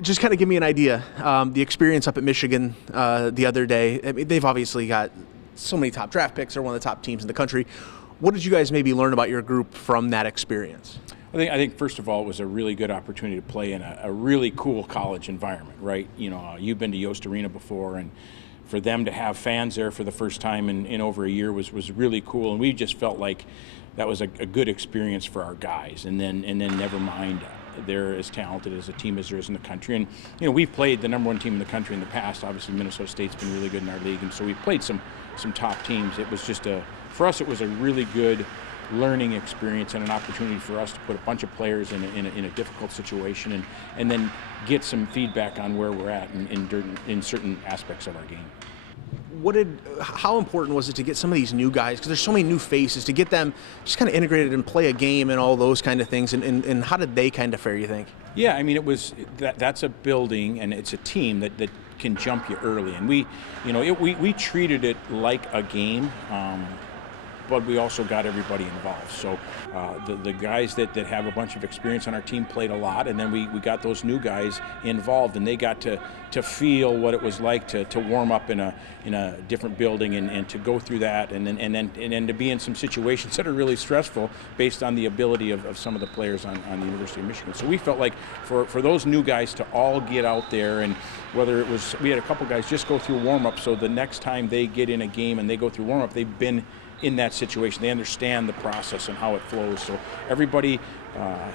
Just kind of give me an idea. The experience up at Michigan the other day. I mean, they've obviously got so many top draft picks. They're one of the top teams in the country. What did you guys maybe learn about your group from that experience? I think first of all, it was a really good opportunity to play in a really cool college environment, right? You know, you've been to Yost Arena before, and for them to have fans there for the first time in over a year was really cool, and we just felt like that was a good experience for our guys. And then never mind, they're as talented as a team as there is in the country. And you know, we've played the number one team in the country in the past. Obviously, Minnesota State's been really good in our league, and so we've played some top teams. It was just for us, it was a really good learning experience and an opportunity for us to put a bunch of players in a difficult situation and then get some feedback on where we're at in certain aspects of our game. How important was it to get some of these new guys, because there's so many new faces, to get them just kind of integrated and play a game and all those kind of things, and how did they kind of fare, you think? Yeah, I mean, it was that's a building and it's a team that can jump you early, and we treated it like a game. But we also got everybody involved. So the guys that have a bunch of experience on our team played a lot, and then we got those new guys involved, and they got to feel what it was like to warm up in a different building and to go through that, and then to be in some situations that are really stressful based on the ability of some of the players on the University of Michigan. So we felt like for those new guys to all get out there, and whether it was, we had a couple guys just go through warm up, so the next time they get in a game and they go through warm up, they've been in that situation. They understand the process and how it flows. So everybody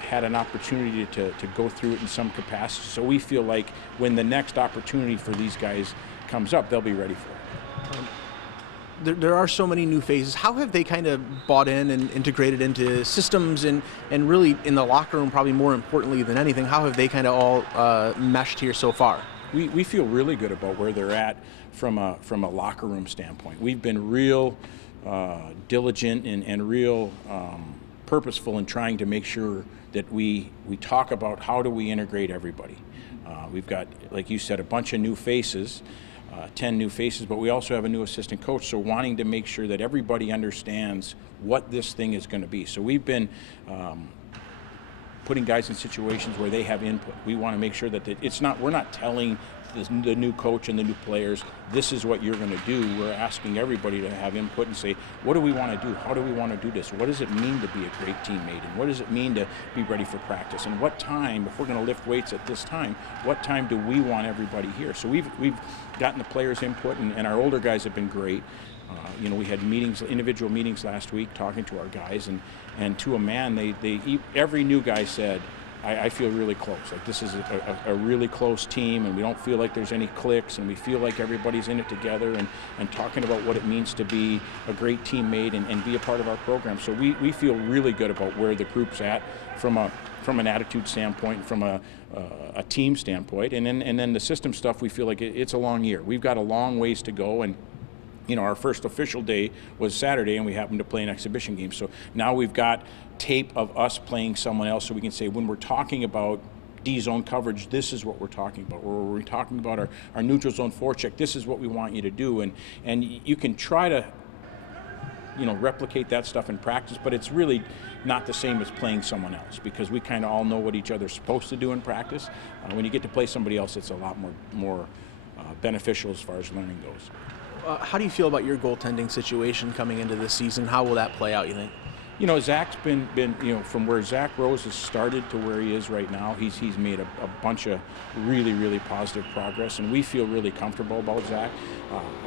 had an opportunity to go through it in some capacity. So we feel like when the next opportunity for these guys comes up, they'll be ready for it. There are so many new phases. How have they kind of bought in and integrated into systems and really in the locker room, probably more importantly than anything, how have they kind of all meshed here so far? We feel really good about where they're at from a locker room standpoint. We've been real diligent and real purposeful in trying to make sure that we talk about how do we integrate everybody. We've got, like you said, a bunch of new faces, 10 new faces, but we also have a new assistant coach, so wanting to make sure that everybody understands what this thing is going to be. So we've been putting guys in situations where they have input. We want to make sure that we're not telling the new coach and the new players, this is what you're going to do. We're asking everybody to have input and say, what do we want to do? How do we want to do this? What does it mean to be a great teammate? And what does it mean to be ready for practice? And what time, if we're going to lift weights at this time, what time do we want everybody here? So we've gotten the players' input, and our older guys have been great. We had individual meetings last week talking to our guys, and to a man, every new guy said, I feel really close. Like, this is a really close team, and we don't feel like there's any cliques, and we feel like everybody's in it together and talking about what it means to be a great teammate and be a part of our program. So we feel really good about where the group's at from an attitude standpoint, from a team standpoint, and then the system stuff. We feel like it's a long year. We've got a long ways to go, and our first official day was Saturday, and we happened to play an exhibition game. So now we've got tape of us playing someone else, so we can say, when we're talking about D-zone coverage, this is what we're talking about. Or when we're talking about our neutral zone forecheck, this is what we want you to do. And you can try to replicate that stuff in practice, but it's really not the same as playing someone else, because we kind of all know what each other's supposed to do in practice. When you get to play somebody else, it's a lot more beneficial as far as learning goes. How do you feel about your goaltending situation coming into this season? How will that play out, you think? Zach's been from where Zach Rose has started to where he is right now, he's made a bunch of really, really positive progress, and we feel really comfortable about Zach.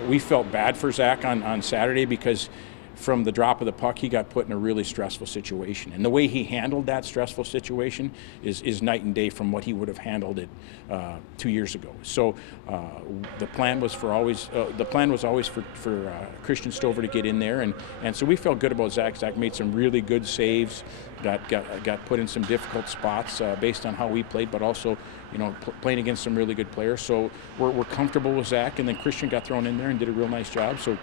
We felt bad for Zach on Saturday, because from the drop of the puck, he got put in a really stressful situation. And the way he handled that stressful situation is night and day from what he would have handled it 2 years ago. So the plan was always for Christian Stover to get in there, and so we felt good about Zach. Zach made some really good saves, got put in some difficult spots based on how we played, but also playing against some really good players. So we're comfortable with Zach, and then Christian got thrown in there and did a real nice job. So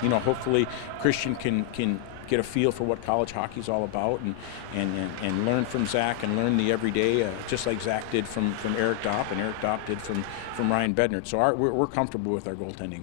hopefully Christian can get a feel for what college hockey is all about, and learn from Zach and learn the everyday, just like Zach did from Eric Dopp, and Eric Dopp did from Ryan Bednart. So we're comfortable with our goaltending.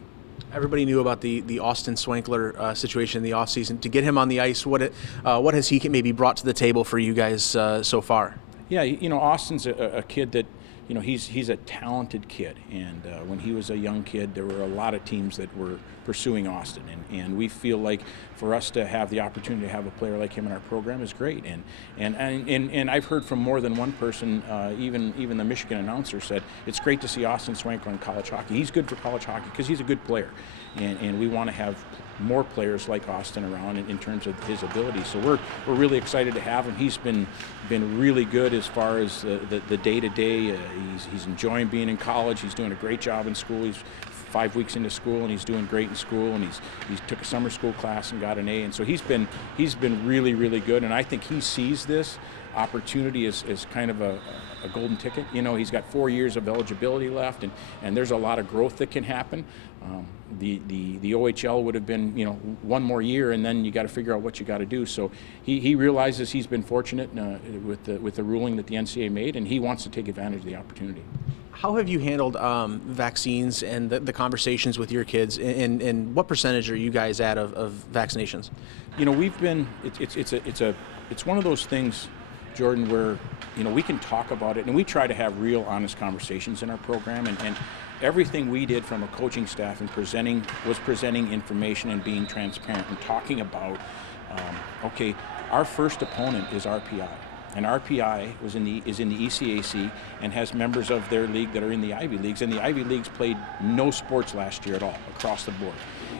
Everybody knew about the Austin Swankler situation in the offseason. To get him on the ice, what has he maybe brought to the table for you guys so far? Yeah, Austin's a kid that he's a talented kid, and when he was a young kid, there were a lot of teams that were pursuing Austin, and we feel like for us to have the opportunity to have a player like him in our program is great. And I've heard from more than one person, even the Michigan announcer said it's great to see Austin Swankler in college hockey. He's good for college hockey because he's a good player, and we want to have more players like Austin around in terms of his ability. So we're really excited to have him. He's been really good as far as the day-to-day. He's enjoying being in college. He's doing a great job in school. He's 5 weeks into school, and he's doing great in school, and he took a summer school class and got an A, and so he's been really good, and I think he sees this opportunity as kind of a golden ticket. He's got 4 years of eligibility left, and there's a lot of growth that can happen. The OHL would have been one more year, and then you got to figure out what you got to do. So he realizes he's been fortunate with the ruling that the NCAA made, and he wants to take advantage of the opportunity. How have you handled vaccines and the conversations with your kids, and what percentage are you guys at of vaccinations? We've been. It's one of those things, Jordan, where we can talk about it, and we try to have real, honest conversations in our program, and everything we did from a coaching staff and presenting information and being transparent and talking about, our first opponent is RPI. And RPI is in the ECAC and has members of their league that are in the Ivy Leagues. And the Ivy Leagues played no sports last year at all, across the board.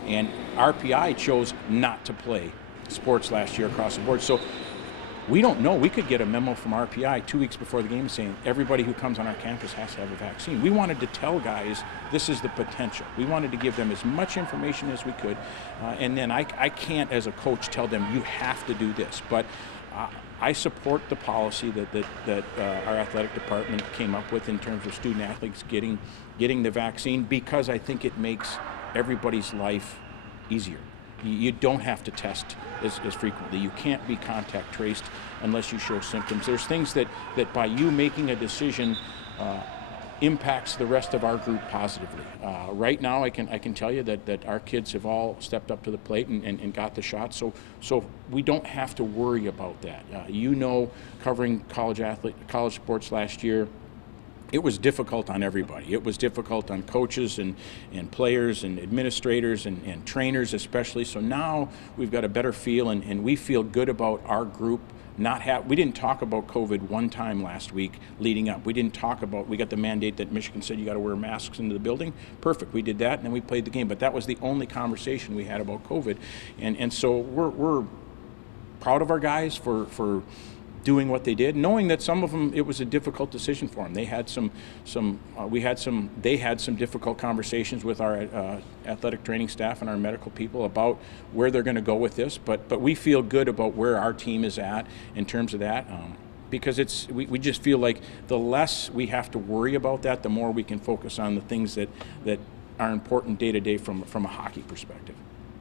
And RPI chose not to play sports last year across the board. So we don't know. We could get a memo from RPI 2 weeks before the game saying everybody who comes on our campus has to have a vaccine. We wanted to tell guys this is the potential. We wanted to give them as much information as we could. And then I can't, as a coach, tell them you have to do this. But I support the policy that our athletic department came up with in terms of student athletes getting the vaccine, because I think it makes everybody's life easier. You don't have to test as frequently. You can't be contact traced unless you show symptoms. There's things that by you making a decision impacts the rest of our group positively. Right now, I can tell you that our kids have all stepped up to the plate and got the shot, so we don't have to worry about that. Covering college sports last year, it was difficult on everybody. It was difficult on coaches and players and administrators and trainers especially. So now we've got a better feel, and we feel good about our group. We didn't talk about COVID one time last week leading up. We got the mandate that Michigan said you got to wear masks into the building. Perfect, we did that, and then we played the game. But that was the only conversation we had about COVID. And so we're proud of our guys for doing what they did, knowing that some of them, it was a difficult decision for them. They had they had some difficult conversations with our athletic training staff and our medical people about where they're going to go with this, but we feel good about where our team is at in terms of that, because we just feel like the less we have to worry about that, the more we can focus on the things that are important day to day from a hockey perspective.